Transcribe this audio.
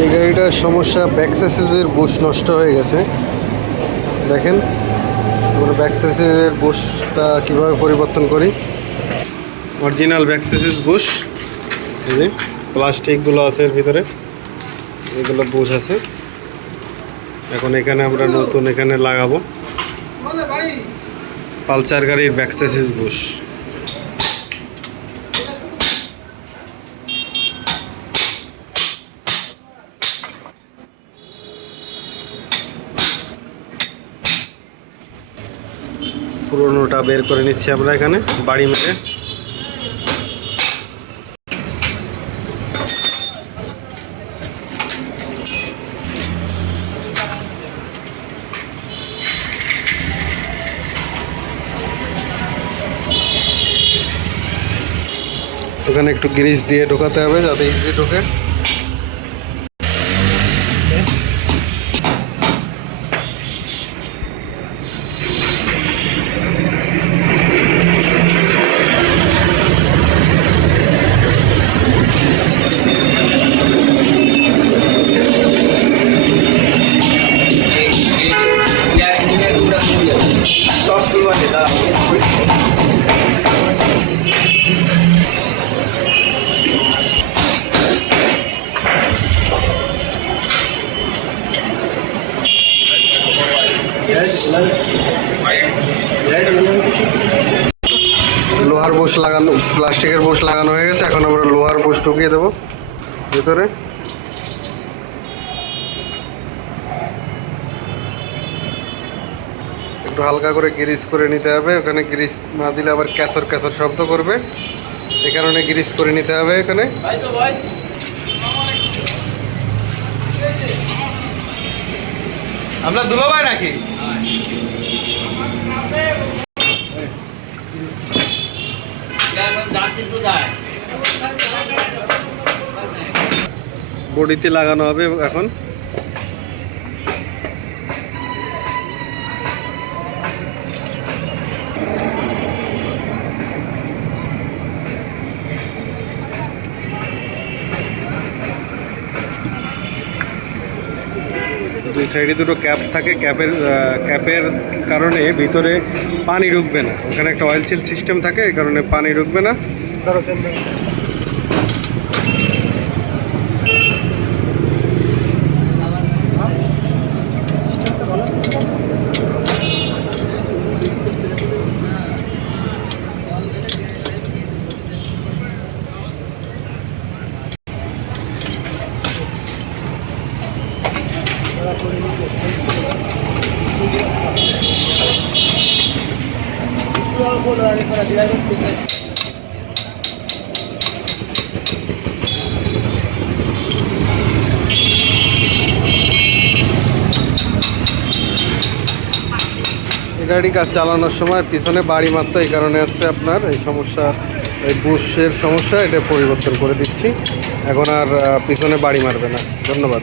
এই গাড়িটার সমস্যা ব্যাক স্যাসেজের বুশ নষ্ট হয়ে গেছে। দেখেন, আমরা ব্যাক স্যাসেজের বুশটা কীভাবে পরিবর্তন করি। অরিজিনাল ব্যাক স্যাসেজ বুশ এই যে প্লাস্টিকগুলো আছে এর ভিতরে, এগুলো বুশ আছে। এখন এখানে আমরা নতুন এখানে লাগাবো। পালসার গাড়ির ব্যাক স্যাসেজ পুরোনোটা বের করে নিচ্ছি আমরা এখানে, বাড়ি মেরে। ওখানে একটু গ্রিস দিয়ে ঢোকাতে হবে, যাতে ইজি ঢোকে। লোহার বুশ লাগানো, প্লাস্টিকের বুশ লাগানো হয়ে গেছে, এখন আমরা লোহার বুশ ঢুকিয়ে দেবো ভেতরে। একটু হালকা করে গ্রিস করে নিতে হবে, ওখানে গ্রিস না দিলে আবার ক্যাসর ক্যাসর শব্দ করবে। এই কারণে গ্রিস করে নিতে হবে এখানে। আমরা দুলোভাই নাকি? বডিতে লাগানো হবে এখন? দুই সাইডে দুটো ক্যাপ থাকে। ক্যাপের ক্যাপের কারণে ভিতরে পানি ঢুকবে না। ওখানে একটা অয়েল সিল সিস্টেম থাকে, এই কারণে পানি ঢুকবে না। গাড়ি কাজ চালানোর সময় পিছনে বাড়ি মারতো এই কারণে হচ্ছে আপনার এই সমস্যা, এই বুশের সমস্যা, এটা পরিবর্তন করে দিচ্ছি। এখন আর পিছনে বাড়ি মারবে না। ধন্যবাদ।